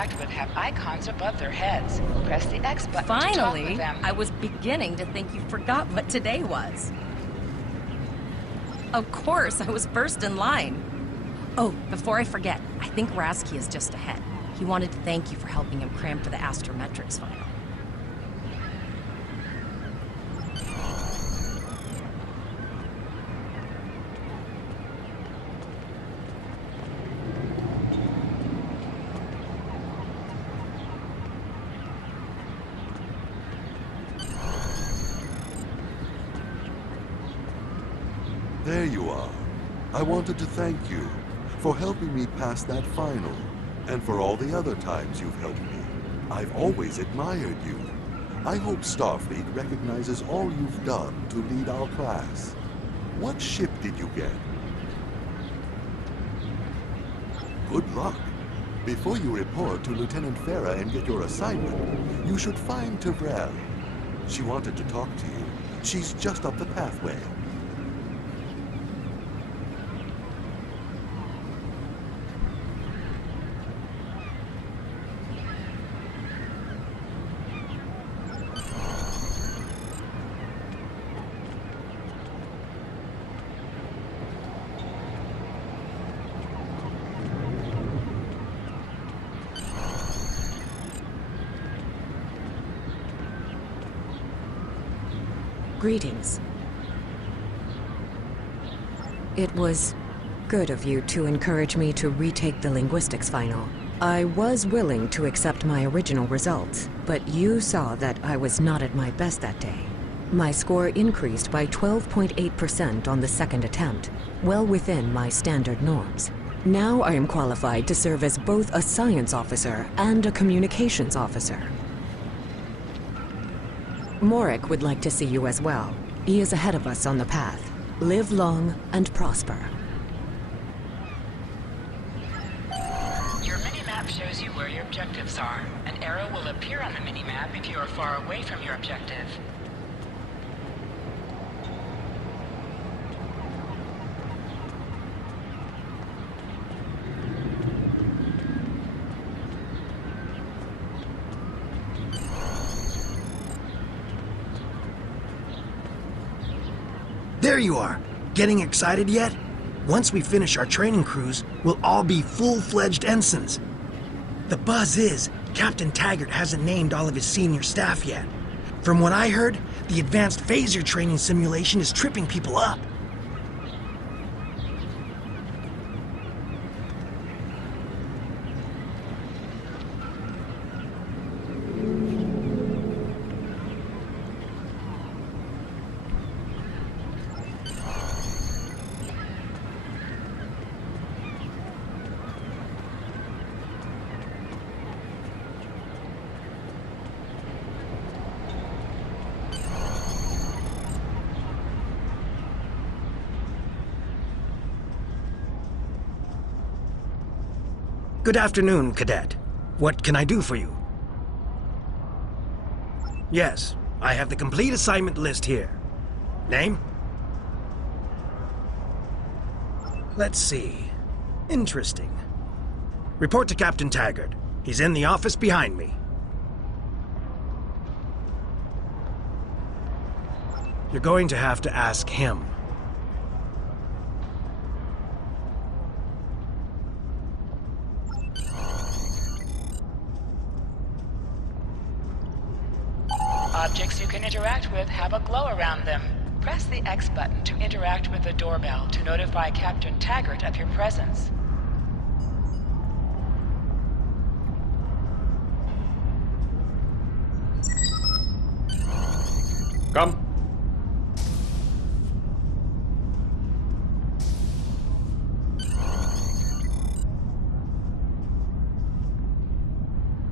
interact with have icons above their heads. Press the X button to talk with Finally, them. I was beginning to think you forgot what today was. Of course, I was first in line. Oh, before I forget, I think Rasky is just ahead. He wanted to thank you for helping him cram for the astrometrics final. There you are. I wanted to thank you for helping me pass that final, and for all the other times you've helped me. I've always admired you. I hope Starfleet recognizes all you've done to lead our class. What ship did you get? Good luck. Before you report to Lieutenant Farah and get your assignment, you should find Tyrell. She wanted to talk to you. She's just up the pathway. Greetings. It was good of you to encourage me to retake the linguistics final. I was willing to accept my original results, but you saw that I was not at my best that day. My score increased by 12.8% on the second attempt, well within my standard norms. Now I am qualified to serve as both a science officer and a communications officer. Morik would like to see you as well. He is ahead of us on the path. Live long and prosper. Your mini-map shows you where your objectives are. An arrow will appear on the mini-map if you are far away from your objective. There you are! Getting excited yet? Once we finish our training cruise, we'll all be full-fledged ensigns. The buzz is, Captain Taggart hasn't named all of his senior staff yet. From what I heard, the advanced phaser training simulation is tripping people up. Good afternoon, Cadet. What can I do for you? Yes, I have the complete assignment list here. Name? Let's see. Interesting. Report to Captain Taggart. He's in the office behind me. You're going to have to ask him. Objects you can interact with have a glow around them. Press the X button to interact with the doorbell to notify Captain Taggart of your presence. Come.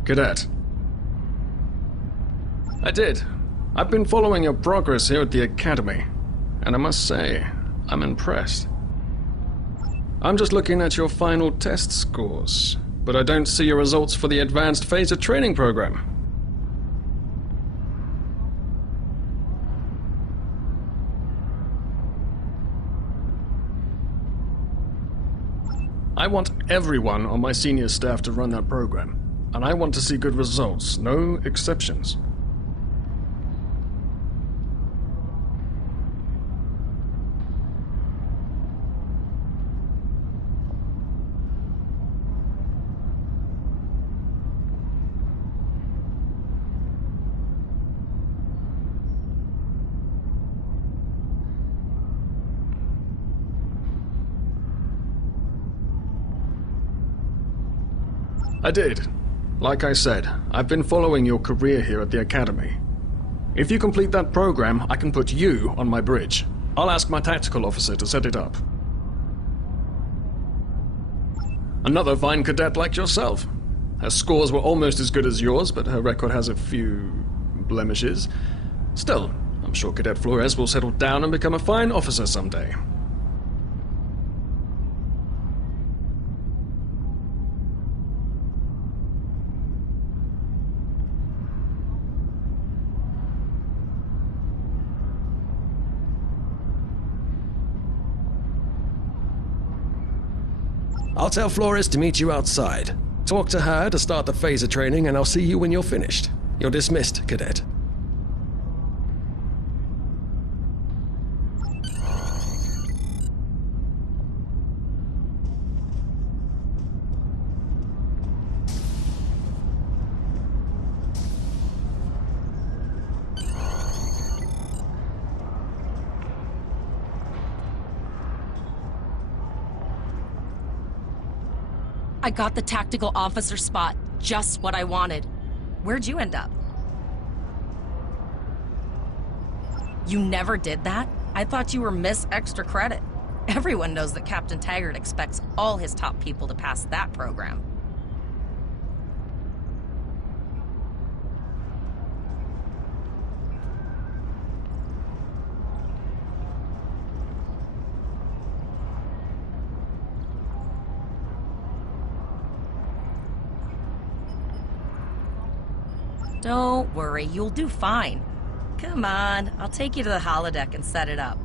Cadet. I did. I've been following your progress here at the Academy, and I must say, I'm impressed. I'm just looking at your final test scores, but I don't see your results for the Advanced Phaser Training Program. I want everyone on my senior staff to run that program. and I want to see good results, no exceptions. I did. Like I said, I've been following your career here at the Academy. If you complete that program, I can put you on my bridge. I'll ask my tactical officer to set it up. Another fine cadet like yourself. Her scores were almost as good as yours, but her record has a few blemishes. Still, I'm sure Cadet Flores will settle down and become a fine officer someday. I'll tell Flores to meet you outside. Talk to her to start the phaser training, and I'll see you when you're finished. You're dismissed, Cadet. I got the tactical officer spot. Just what I wanted. Where'd you end up? You never did that? I thought you were Miss Extra Credit. Everyone knows that Captain Taggart expects all his top people to pass that program. Don't worry, you'll do fine. Come on, I'll take you to the holodeck and set it up.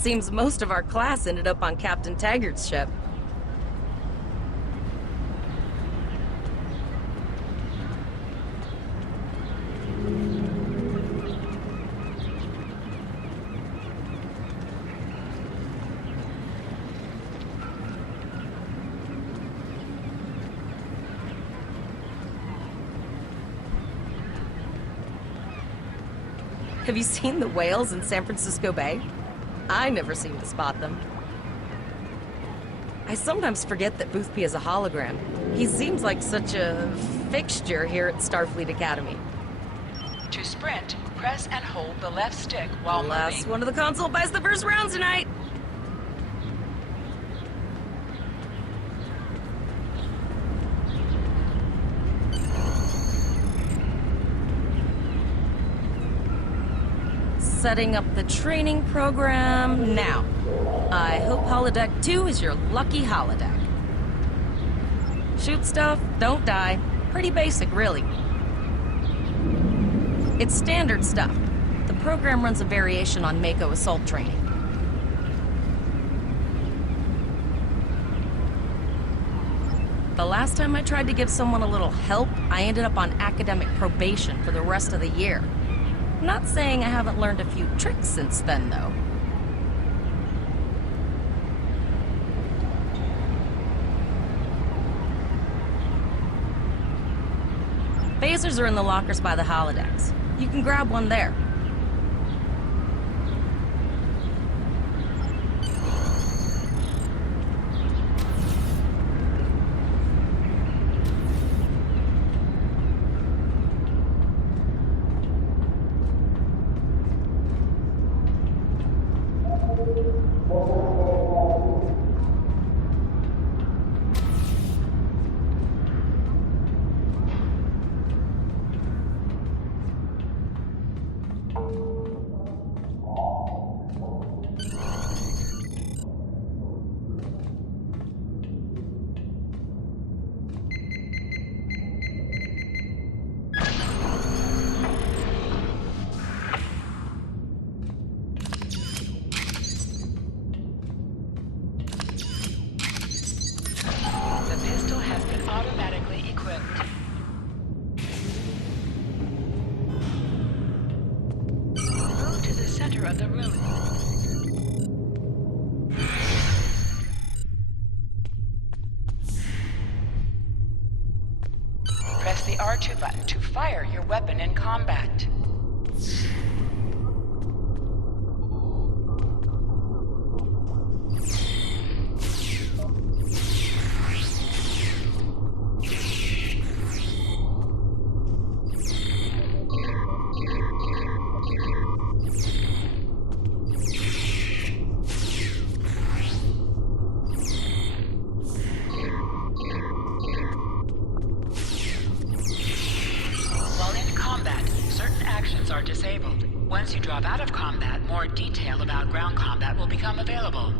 Seems most of our class ended up on Captain Taggart's ship. Have you seen the whales in San Francisco Bay? I never seem to spot them. I sometimes forget that Boothby is a hologram. He seems like such a fixture here at Starfleet Academy. To sprint, press and hold the left stick while Last moving. one of the console buys the first round tonight! Setting up the training program now. I hope Holodeck 2 is your lucky holodeck. Shoot stuff, don't die. Pretty basic, really. It's standard stuff. The program runs a variation on Mako assault training. The last time I tried to give someone a little help, I ended up on academic probation for the rest of the year. Not saying I haven't learned a few tricks since then, though. Phasers are in the lockers by the holodecks. You can grab one there. press the R2 button to fire your weapon in combat. Are disabled. Once you drop out of combat, more detail about ground combat will become available.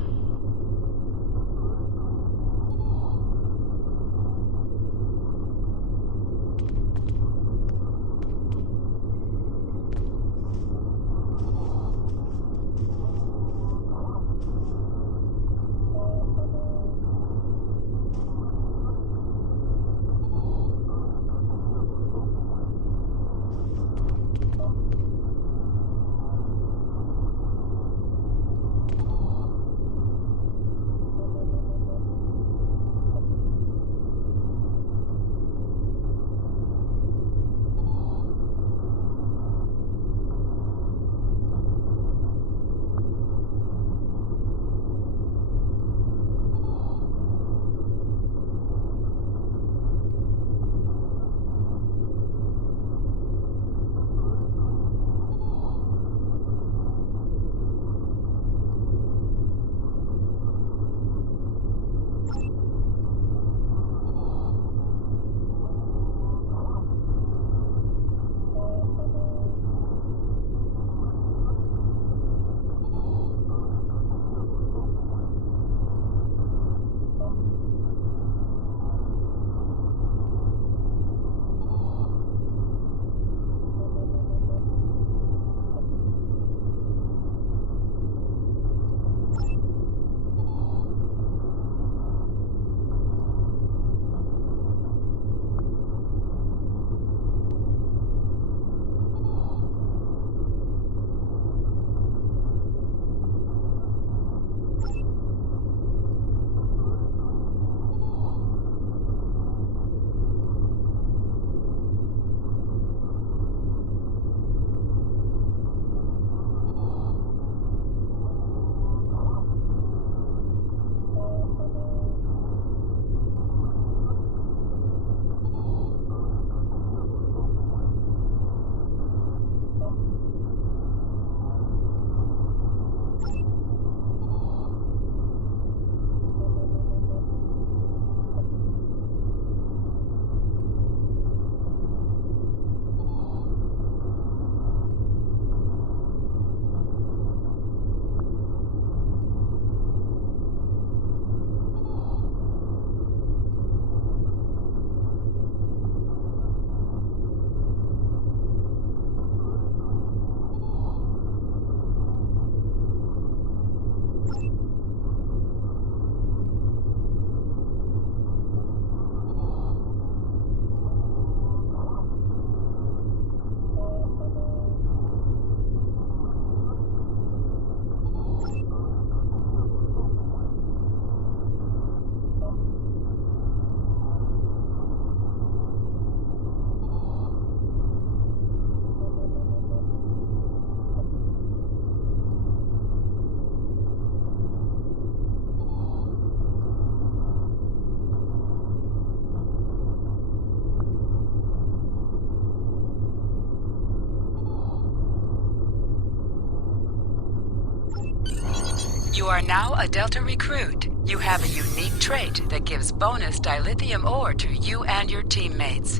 You are now a Delta recruit. You have a unique trait that gives bonus dilithium ore to you and your teammates.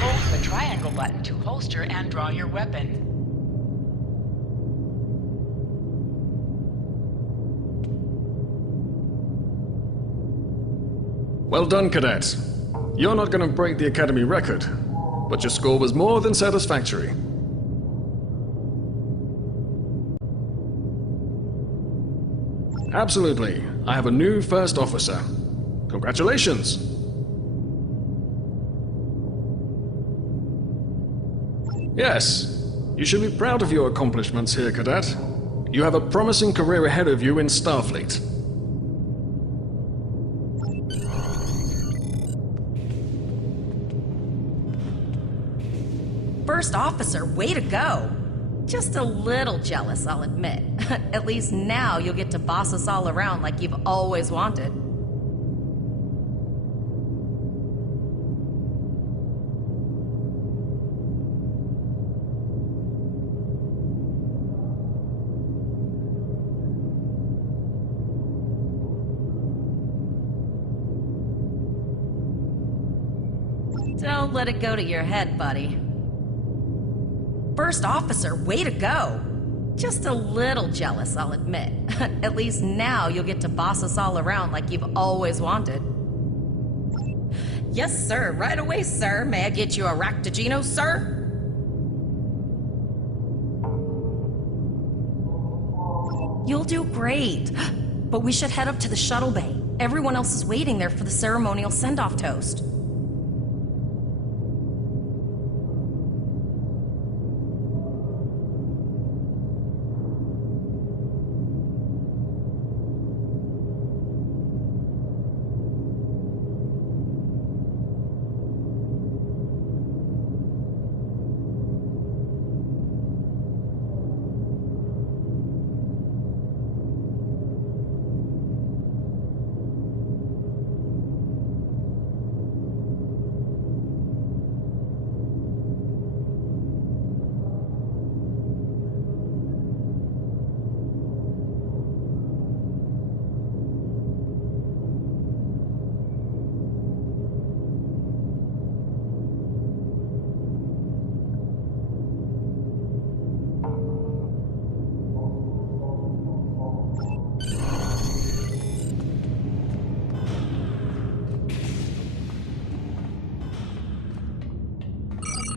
Hold the triangle button to holster and draw your weapon. Well done, Cadet. You're not going to break the Academy record, but your score was more than satisfactory. Absolutely. I have a new first officer. Congratulations. Yes, you should be proud of your accomplishments here, Cadet. You have a promising career ahead of you in Starfleet. First officer, way to go! Just a little jealous, I'll admit. At least now you'll get to boss us all around like you've always wanted. Don't let it go to your head, buddy. First officer, way to go! Just a little jealous, I'll admit. At least now you'll get to boss us all around like you've always wanted. Yes, sir. Right away, sir. May I get you a Ractigino, sir? You'll do great. But we should head up to the shuttle bay. Everyone else is waiting there for the ceremonial send-off toast.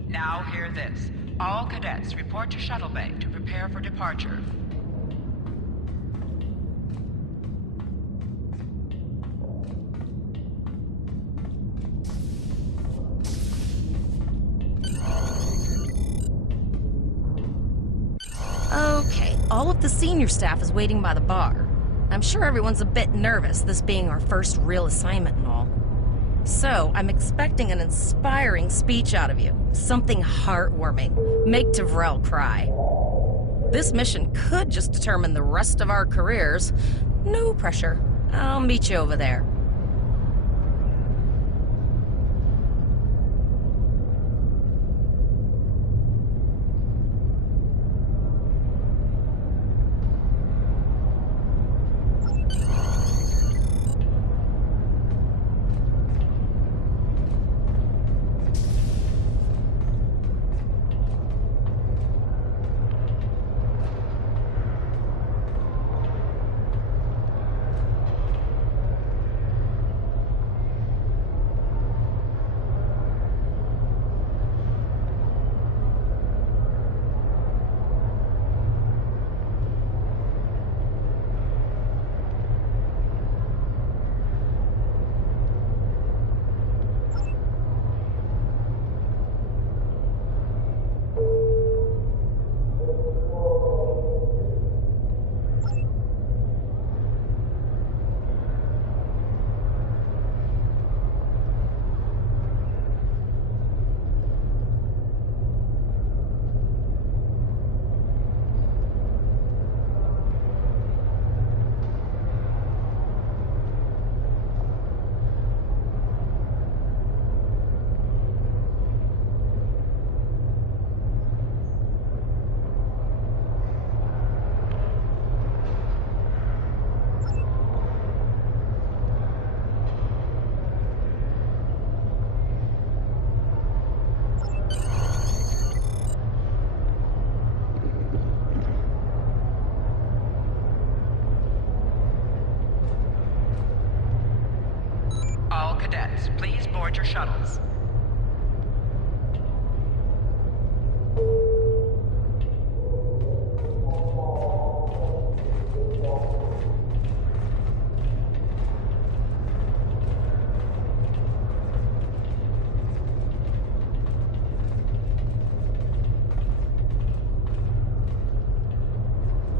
Now hear this. All cadets report to shuttle bay to prepare for departure. Okay, all of the senior staff is waiting by the bar. I'm sure everyone's a bit nervous, this being our first real assignment and all. So, I'm expecting an inspiring speech out of you. Something heartwarming. Make Tavrel cry. This mission could just determine the rest of our careers. No pressure. I'll meet you over there. All cadets, please board your shuttles.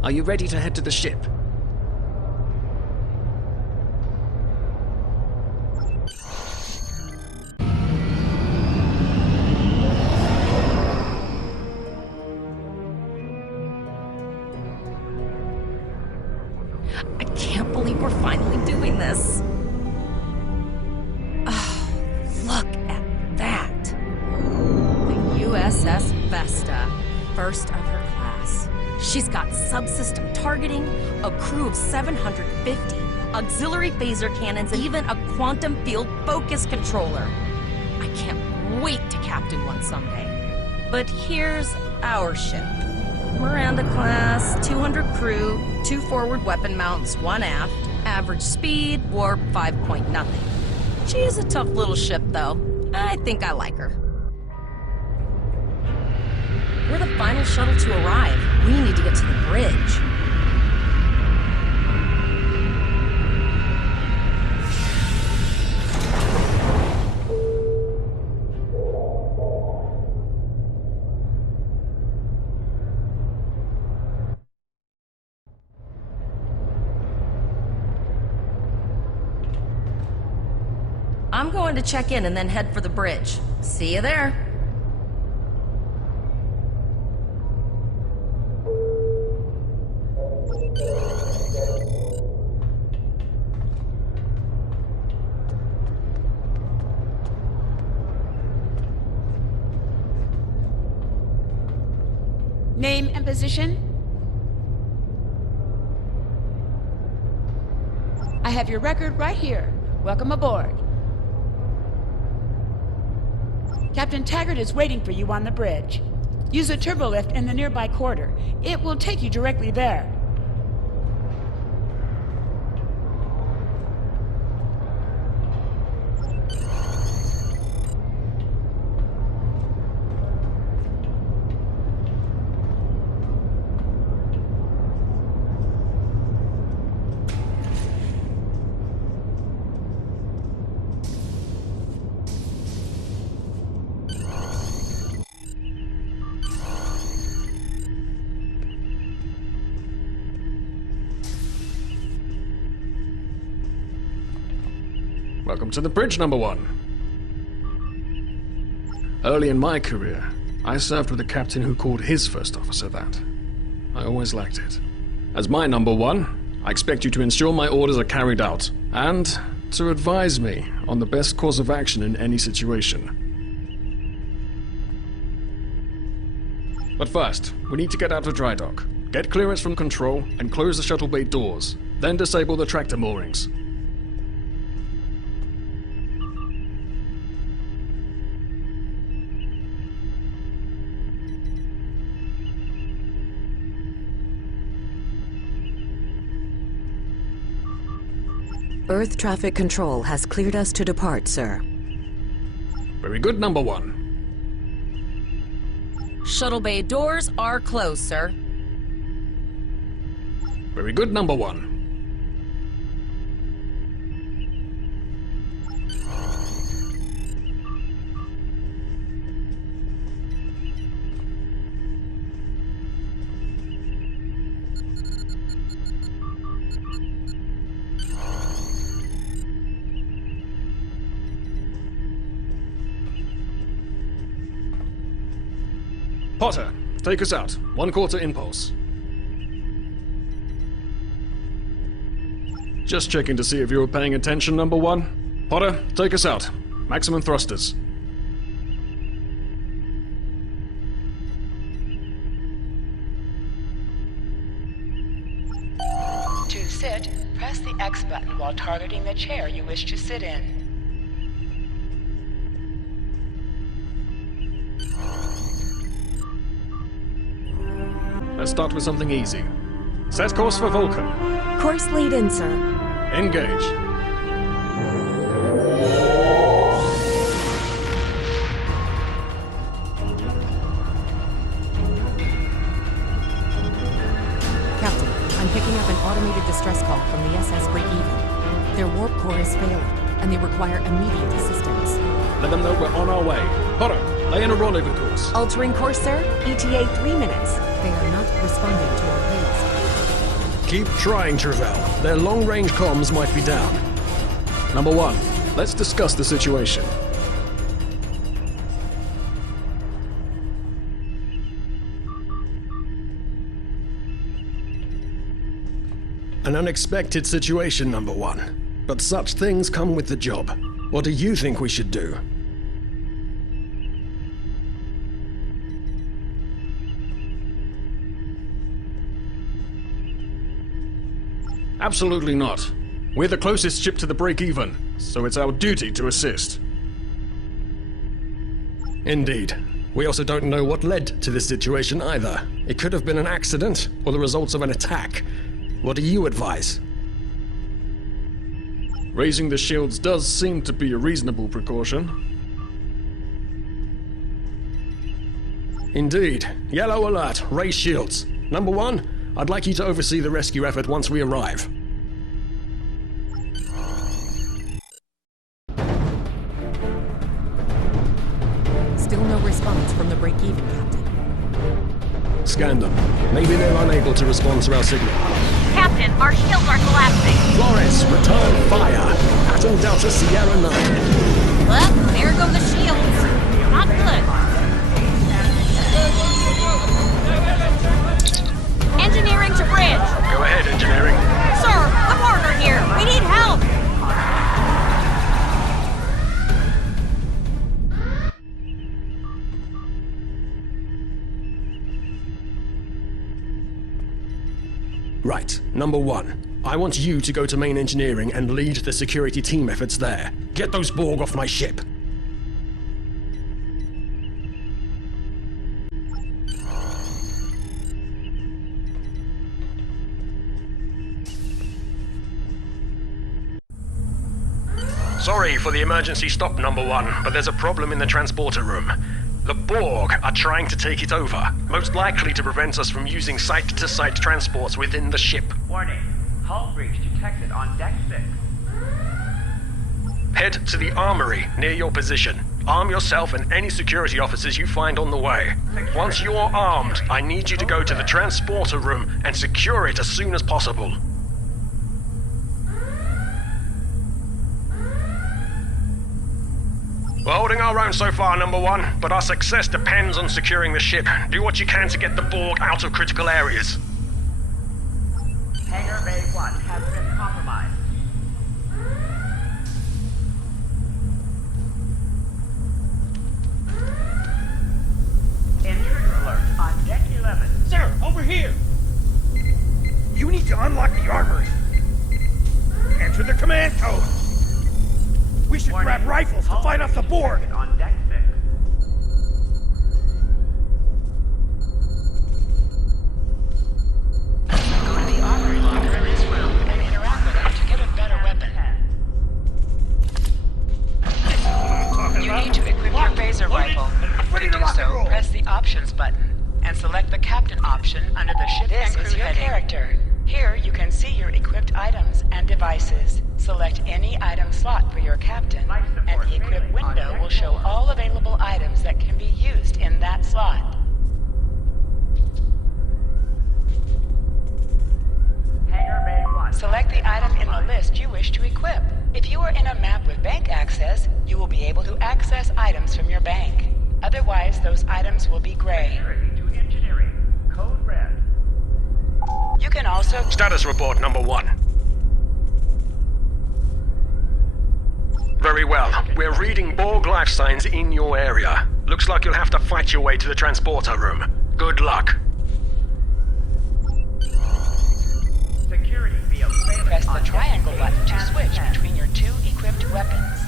Are you ready to head to the ship? I can't believe we're finally doing this. Oh, look at that. The USS Vesta, first of her class. She's got subsystem targeting, a crew of 750, auxiliary phaser cannons, and even a quantum field focus controller. I can't wait to captain one someday. But here's our ship. Miranda class, 200 crew, 2 forward weapon mounts, 1 aft, average speed, warp 5 point nothing. She is a tough little ship, though. I think I like her. We're the final shuttle to arrive. We need to get to the bridge. I'm going to check in and then head for the bridge. See you there. Name and position? I have your record right here. Welcome aboard. Captain Taggart is waiting for you on the bridge. Use a turbolift in the nearby corridor. It will take you directly there. Welcome to the bridge, number 1. Early in my career, I served with a captain who called his first officer that. I always liked it. As my number 1, I expect you to ensure my orders are carried out, and to advise me on the best course of action in any situation. But first, we need to get out of dry dock, get clearance from control, and close the shuttle bay doors, then disable the tractor moorings. Earth traffic control has cleared us to depart, sir. Very good, number 1. Shuttle bay doors are closed, sir. Very good, number 1. Potter, take us out. 1/4 impulse. Just checking to see if you were paying attention, number 1. Potter, take us out. Maximum thrusters. To sit, press the X button while targeting the chair you wish to sit in. Let's start with something easy. Set course for Vulcan. Course lead in, sir. Engage. Captain, I'm picking up an automated distress call from the SS Break-Even. Their warp core is failing, and they require immediate assistance. Let them know we're on our way. Potter, lay in a rendezvous course. Altering course, sir. ETA 3 minutes. They are not responding to our hails. Keep trying, Travell. Their long-range comms might be down. Number 1, let's discuss the situation. An unexpected situation, number one. But such things come with the job. What do you think we should do? Absolutely not. We're the closest ship to the break-even, so it's our duty to assist. Indeed. We also don't know what led to this situation either. It could have been an accident, or the results of an attack. What do you advise? Raising the shields does seem to be a reasonable precaution. Indeed. Yellow alert. Raise shields. Number one, I'd like you to oversee the rescue effort once we arrive. Still no response from the break-even, Captain. Scan them. Maybe they're unable to respond to our signal. Captain, our shields are collapsing. Flores, return fire. Pattern Delta Sierra 9. Well, there go the shields. Not good. Engineering to bridge. Go ahead, engineering. Sir, the partner here. We need help. Right. Number one, I want you to go to main engineering and lead the security team efforts there. Get those Borg off my ship. Sorry for the emergency stop, number one, but there's a problem in the transporter room. The Borg are trying to take it over, most likely to prevent us from using site-to-site transports within the ship. Warning. Hull breach detected on deck 6. Head to the armory near your position. Arm yourself and any security officers you find on the way. Once you're armed, I need you to go to the transporter room and secure it as soon as possible. We're holding our own so far, number one, but our success depends on securing the ship. Do what you can to get the Borg out of critical areas. Hangar Bay 1 has been compromised. Intruder alert on deck 11. Sir, over here! You need to unlock the armory. Enter the command code. We should grab rifles to fight off the Borg. On deck 6. Go to the armory locker in this room and interact with it to get a better weapon. You need to equip your phaser rifle. To do so, press the options button and select the captain option under the ship and crew heading. This is your character. Here you can see your equipped items and devices. Select any item slot for your captain, and the equip window will show all available items that can be used in that slot. Hangar Bay 1. Select the item in the list you wish to equip. If you are in a map with bank access, you will be able to access items from your bank. Otherwise, those items will be gray. Security to engineering. Code red. You can also... Status report, number one. Very well. We're reading Borg life signs in your area. Looks like you'll have to fight your way to the transporter room. Good luck. Security field failing. Press the triangle button to switch between your two equipped weapons.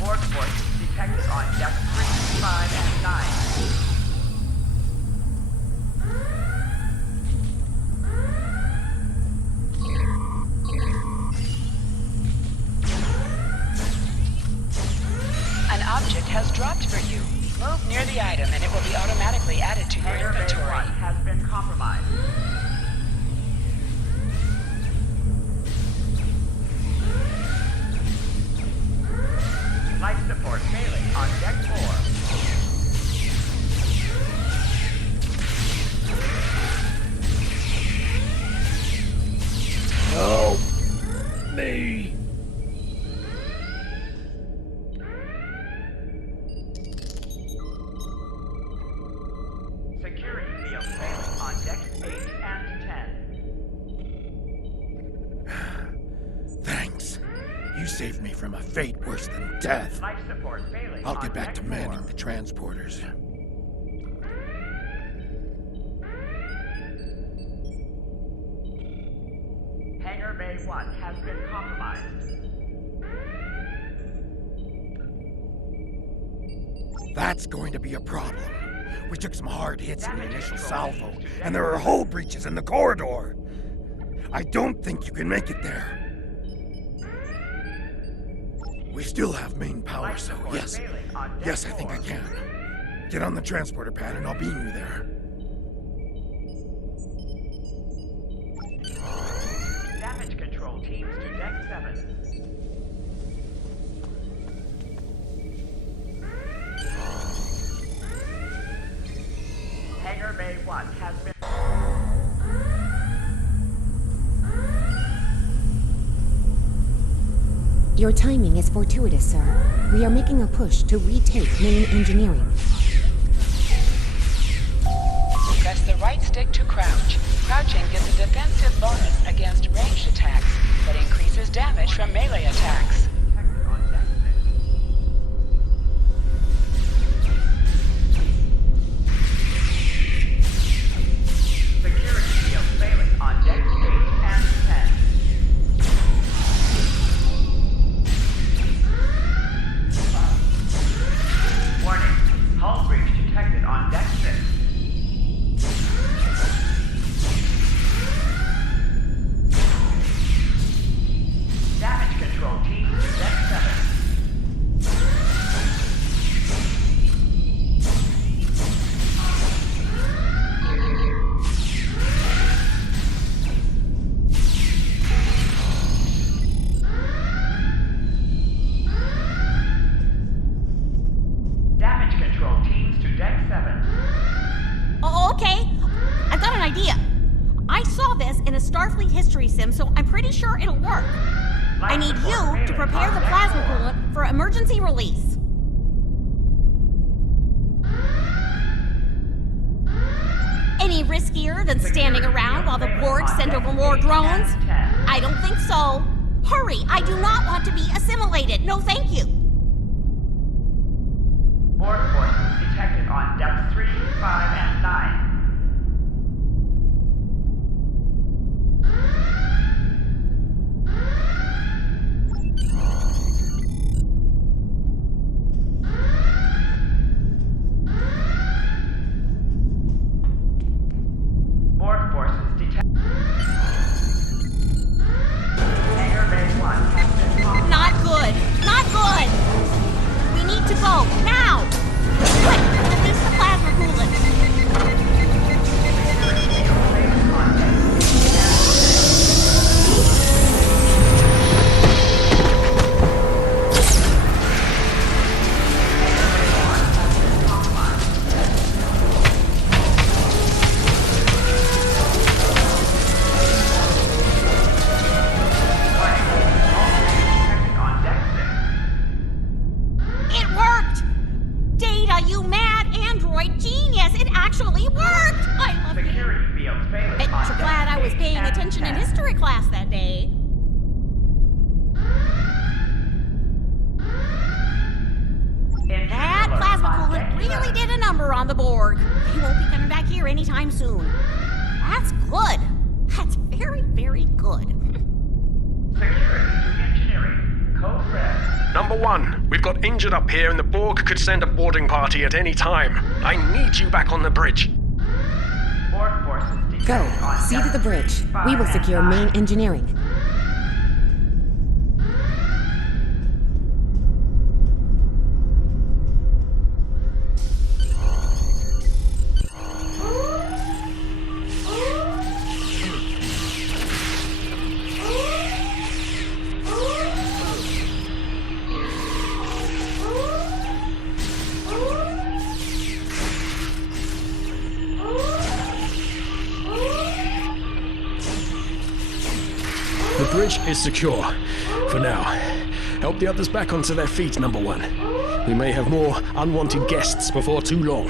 Borg forces detected on deck 3, 5, and 9. An object has dropped for you. Move near the item and it will be automatically added to your Hangar Bay inventory. 1 has been compromised. You saved me from a fate worse than death. Life support failing. I'll on get back deck to manning 4. the transporters. Hangar Bay 1 has been compromised. That's going to be a problem. We took some hard hits in the initial salvo, and there are hull breaches in the corridor. I don't think you can make it there. We still have main power, so yes. Yes, I think I can. Get on the transporter pad and I'll beam you there. Damage control teams to deck 7. Hangar Bay 1 has been... Your timing is fortuitous, sir. We are making a push to retake main engineering. Press the right stick to crouch. Crouching gives a defensive bonus against ranged attacks, but increases damage from melee attacks. on deck 6. Security field failing on decks 8 and 10. Warning, hull breach detected on deck 6. Damage control team to deck 7. Damage control teams to deck 7. Oh, okay. I've got an idea. I saw this in a Starfleet history sim, so I'm pretty sure it'll work. I need you to prepare the plasma coolant for emergency release. Any riskier than standing around while the Borg send over more drones? I don't think so. Hurry, I do not want to be assimilated. No, thank you. Borg forces detected on depth 3, 5, and 9. Borg forces detected. Hangar Bay 1 has been compromised. Not good. Not good. We need to go now. Quick, release the plasma coolant. On deck 6. It worked! Data, you mad android genius! It actually worked! I love it. Security field failing Bet on you're deck glad I was 8 paying and attention in 10. history class that day. That plasma coolant really did a number on the Borg. He won't be coming back here anytime soon. That's good. That's very, very good. Security to engineering. Code red. Number 1, we've got injured up here and the Borg could send a boarding party at any time. I need you back on the bridge. Borg forces detected Go. on See to depth the bridge. 3, 5, We will and secure 9. main engineering. The bridge is secure. For now. Help the others back onto their feet, Number 1. We may have more unwanted guests before too long.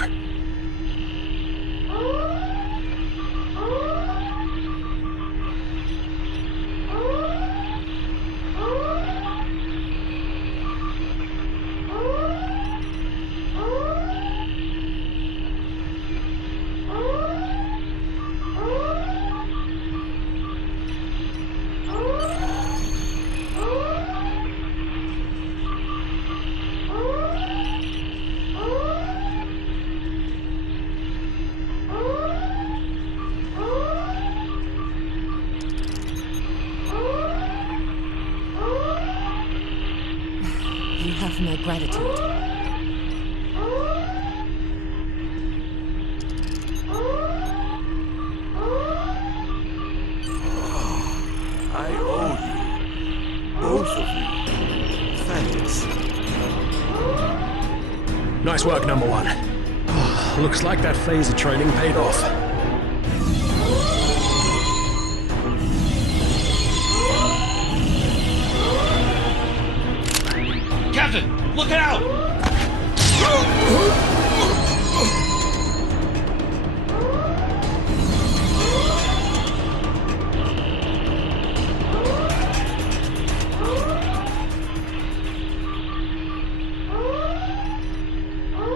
for my gratitude. I owe you. Both of you. Thanks. Nice work, number one. Looks like that phaser training paid off. Captain, look out!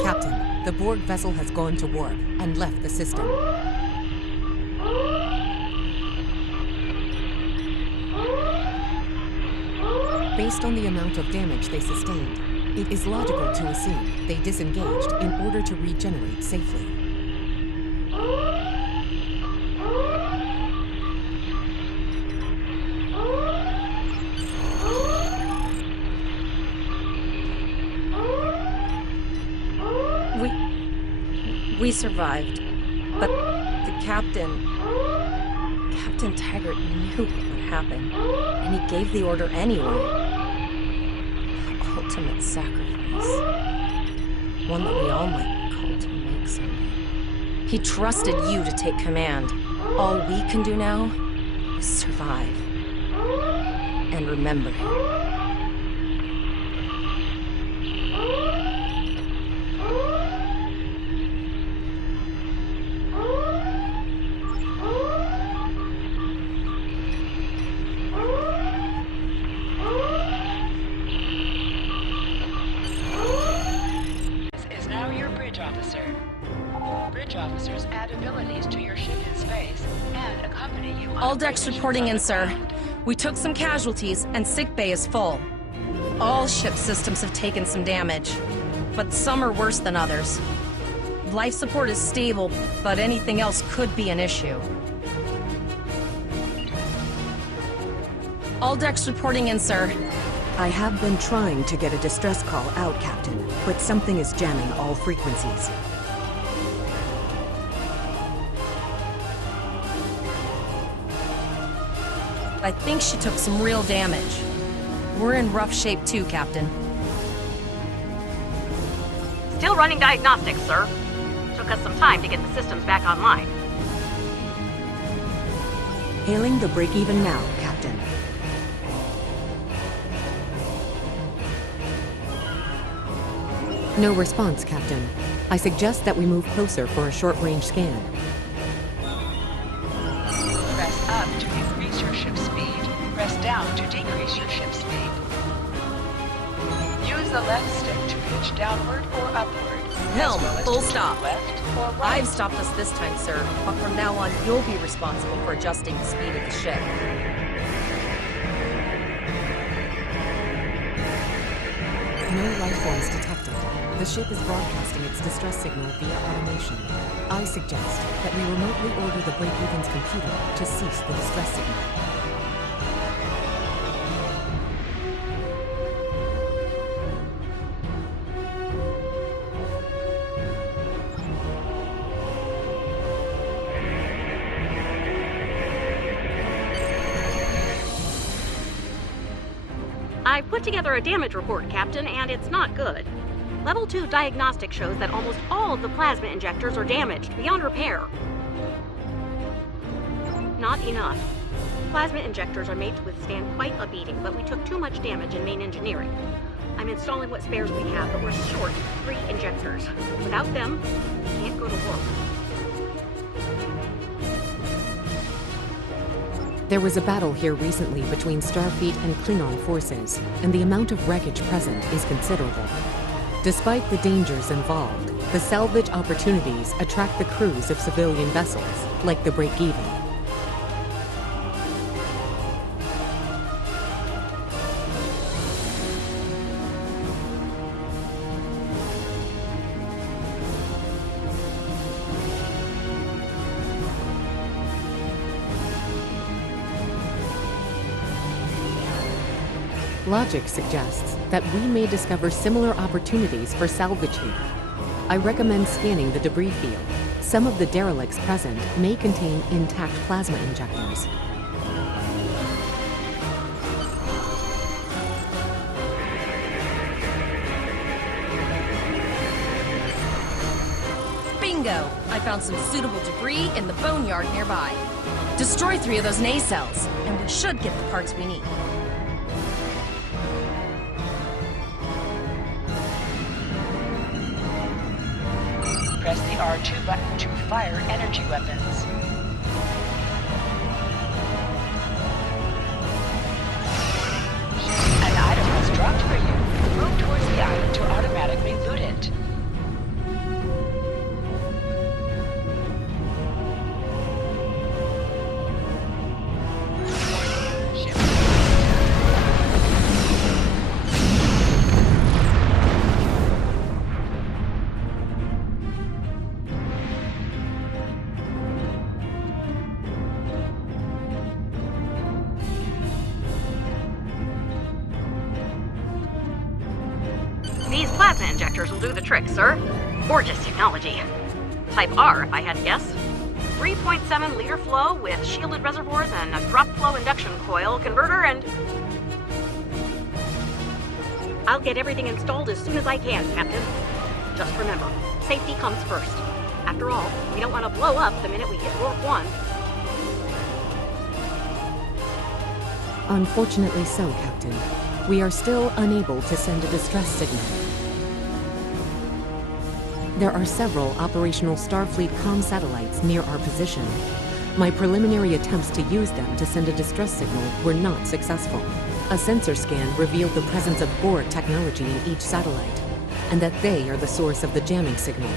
Captain, the Borg vessel has gone to warp and left the system. Based on the amount of damage they sustained, it is logical to assume they disengaged in order to regenerate safely. We survived, but the Captain Taggart knew what would happen, and he gave the order anyway. The ultimate sacrifice. One that we all might be called to make someday. He trusted you to take command. All we can do now is survive. And remember him. Officers add abilities to your ship in space and accompany you on All decks reporting in, sir. We took some casualties and sickbay is full. All ship systems have taken some damage, but some are worse than others. Life support is stable, but anything else could be an issue. All decks reporting in, sir. I have been trying to get a distress call out, Captain, but something is jamming all frequencies. I think she took some real damage. We're in rough shape too, Captain. Still running diagnostics, sir. Took us some time to get the systems back online. Hailing the break-even now, Captain. No response, Captain. I suggest that we move closer for a short-range scan. Press up to increase your ship speed. Press down to decrease your ship speed. Use the left stick to reach downward or upward. Helm, as well as full to stop. Left or right. I've stopped us this time, sir, but from now on, you'll be responsible for adjusting the speed of the ship. No life forms detected. The ship is broadcasting its distress signal via automation. I suggest that we remotely order the break-even's computer to cease the distress signal. I've put together a damage report, Captain, and it's not good. Level 2 diagnostic shows that almost all of the plasma injectors are damaged beyond repair. Not enough. Plasma injectors are made to withstand quite a beating, but we took too much damage in main engineering. I'm installing what spares we have, but we're short 3 injectors. Without them, we can't go to work. There was a battle here recently between Starfleet and Klingon forces, and the amount of wreckage present is considerable. Despite the dangers involved, the salvage opportunities attract the crews of civilian vessels, like the Break-Even. Logic suggests that we may discover similar opportunities for salvage here. I recommend scanning the debris field. Some of the derelicts present may contain intact plasma injectors. Bingo! I found some suitable debris in the boneyard nearby. Destroy 3 of those nacelles, and we should get the parts we need. Press the R2 button to fire energy weapons. An item has dropped for you. Move towards the item to automatically loot it. These plasma injectors will do the trick, sir. Gorgeous technology. Type R, if I had to guess. 3.7 liter flow with shielded reservoirs and a drop flow induction coil converter and... I'll get everything installed as soon as I can, Captain. Just remember, safety comes first. After all, we don't want to blow up the minute we hit Warp 1. Unfortunately so, Captain. We are still unable to send a distress signal. There are several operational Starfleet comm satellites near our position. My preliminary attempts to use them to send a distress signal were not successful. A sensor scan revealed the presence of Borg technology in each satellite, and that they are the source of the jamming signal.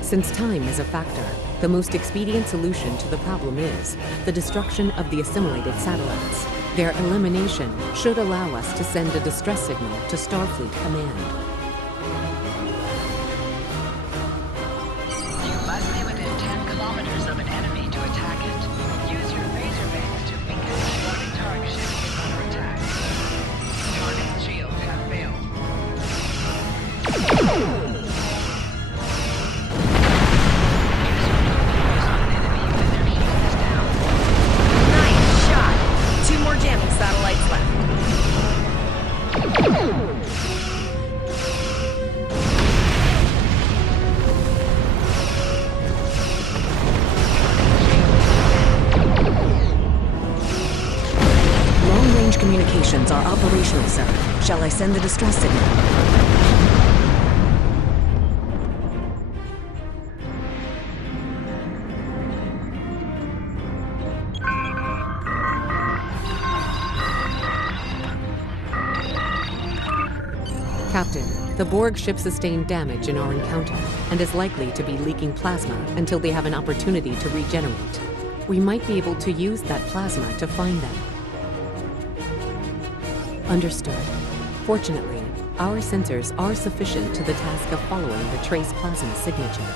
Since time is a factor, the most expedient solution to the problem is the destruction of the assimilated satellites. Their elimination should allow us to send a distress signal to Starfleet Command. You must be within 10 kilometers of an enemy to attack it. Use your laser bangs to weaken the floating target ship under attack. Target's shields have failed. Nice shot! 2 more jamming satellites left. Long-range communications are operational, sir. Shall I send the distress signal? Captain, the Borg ship sustained damage in our encounter and is likely to be leaking plasma until they have an opportunity to regenerate. We might be able to use that plasma to find them. Understood. Fortunately, our sensors are sufficient to the task of following the trace plasma signature.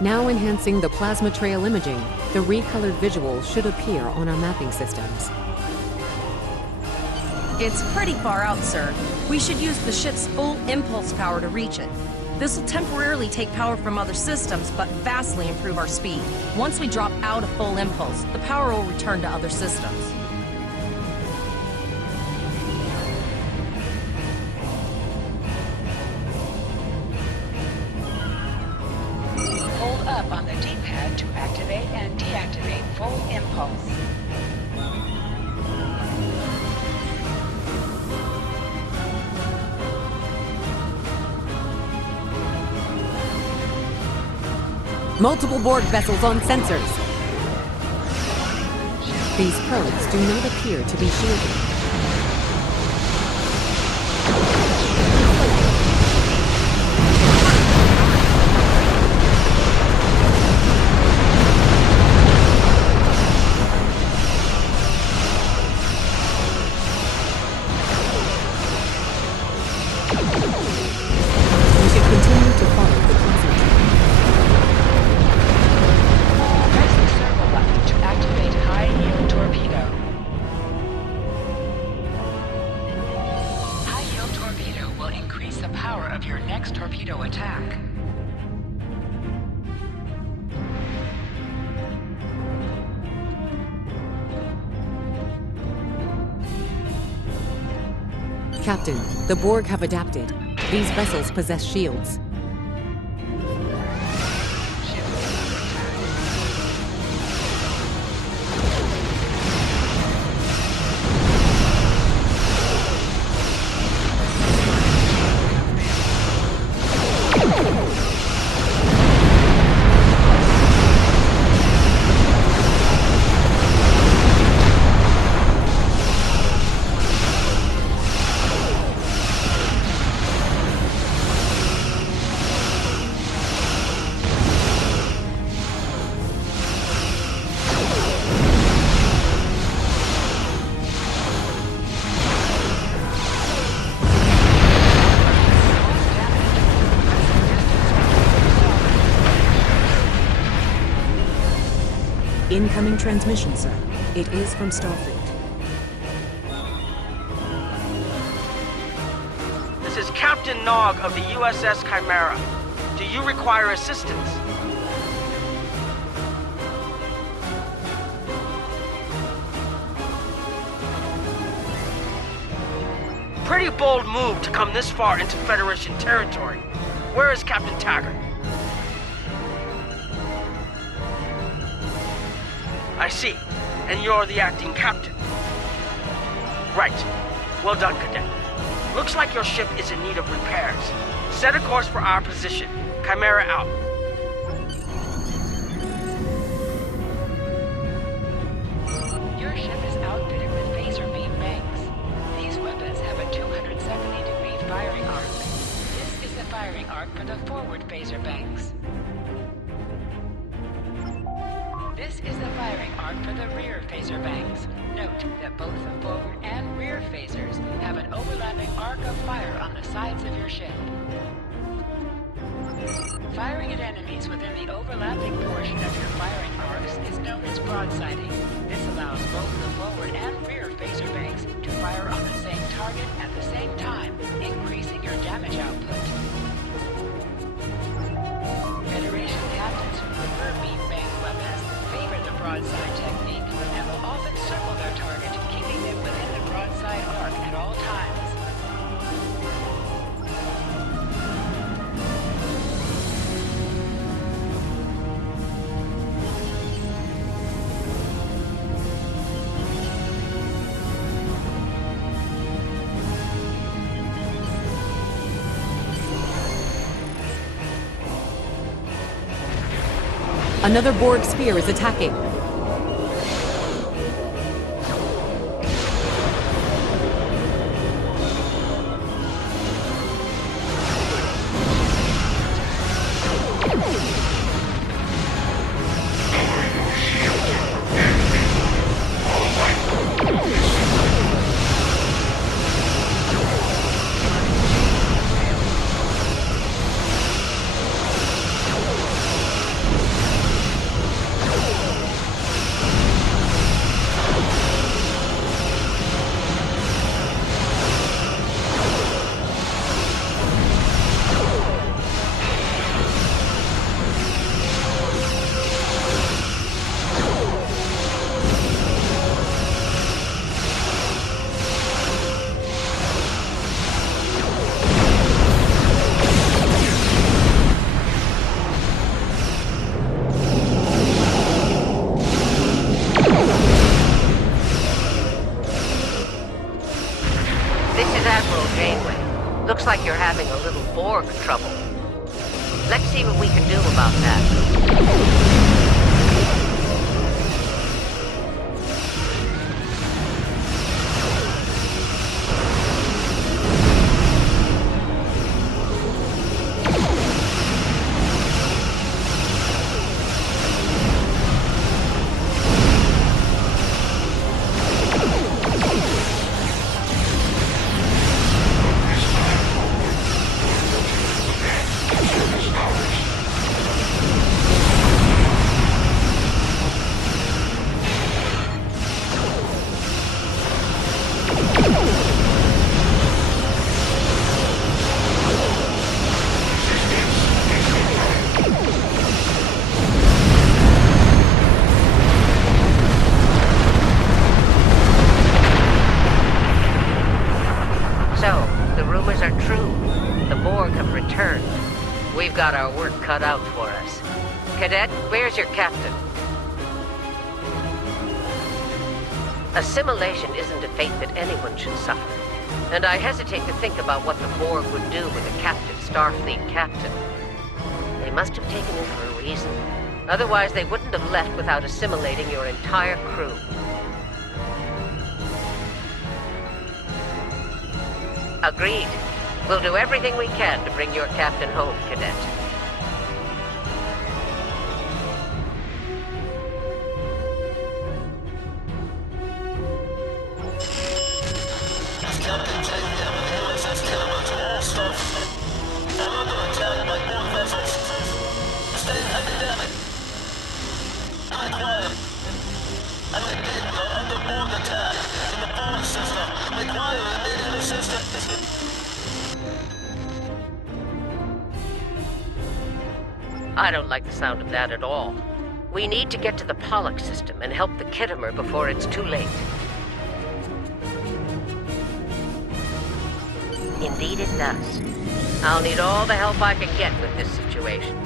Now enhancing the plasma trail imaging, the recolored visuals should appear on our mapping systems. It's pretty far out, sir. We should use the ship's full impulse power to reach it. This will temporarily take power from other systems, but vastly improve our speed. Once we drop out of full impulse, the power will return to other systems. Hold up on the D-pad to activate and deactivate full impulse. Multiple Borg vessels on sensors. These probes do not appear to be shielded. We should continue to follow the plasma trail. Press the circle button to activate high-yield torpedo. Captain, the Borg have adapted. These vessels possess shields. Incoming transmission, sir. It is from Starfleet. This is Captain Nog of the USS Chimera. Do you require assistance? Pretty bold move to come this far into Federation territory. Where is Captain Taggart? I see. And you're the acting captain. Right. Well done, Cadet. Looks like your ship is in need of repairs. Set a course for our position. Chimera out. Your ship is outfitted with phaser beam banks. These weapons have a 270-degree firing arc. This is the firing arc for the forward phaser banks. This is the firing arc for the rear phaser banks. Note that both the forward and rear phasers have an overlapping arc of fire on the sides of your ship. Firing at enemies within the overlapping portion of your firing arcs is known as broadsiding. This allows both the forward and rear phaser banks to fire on the same target at the same time, increasing your damage output. Federation captains who prefer beam bank weapons favor the broadside technique and will often circle their target, keeping them within the broadside arc at all times. Another Borg sphere is attacking. Looks like you're having a little Borg trouble. Let's see what we can do about that. cut out for us. Cadet, where's your captain? Assimilation isn't a fate that anyone should suffer, and I hesitate to think about what the Borg would do with a captive Starfleet captain. They must have taken him for a reason. Otherwise, they wouldn't have left without assimilating your entire crew. Agreed. We'll do everything we can to bring your captain home, Cadet. I don't like the sound of that at all. We need to get to the Pollock system and help the Kittimer before it's too late. Indeed it does. I'll need all the help I can get with this situation.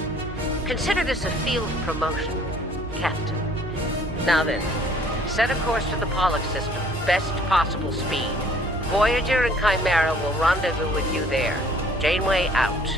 Consider this a field promotion, Captain. Now then, set a course to the Pollock system, best possible speed. Voyager and Chimera will rendezvous with you there. Janeway out.